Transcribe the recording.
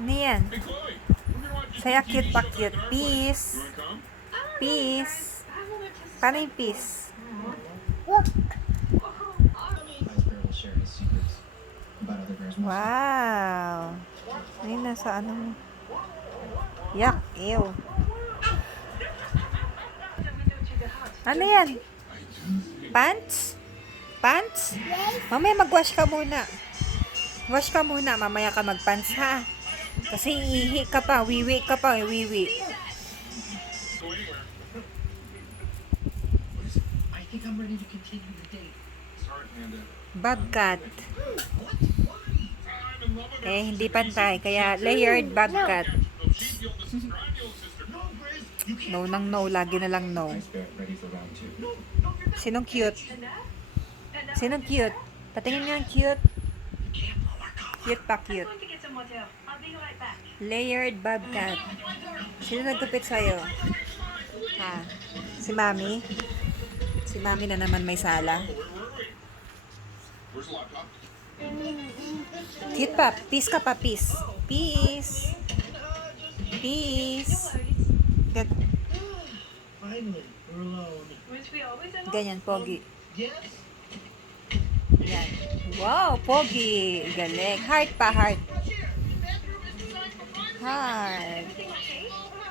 Ano yan? Saya cute pa cute. Peace. Peace. Paano yung peace? Wow. Ayun, nasa ano mo. Yak, ew. Ano yan? Pants? Pants? Mamaya mag-wash ka muna. Wash ka muna, mamaya ka mag-pants ha. Kasi ihi ka pa, wiwi ka pa, wiwi. I think I'm ready to continue the date. Bobcat. Eh, hindi pantay, kaya layered bobcat. No nang no, lagi na lang no. Sinong cute? Sinong cute? Patingin nga ang cute. Cute pa cute. Layered bobcat. Sino nagtupit sa'yo? Ha? Si Mami? Si Mami na naman may sala. Cute pa. Peace ka pa, peace. Peace. Peace. Finally, we're alone. Ganyan, pogi. Yes? Yan. Wow, pogi. Galing. Heart pa, heart. Heart.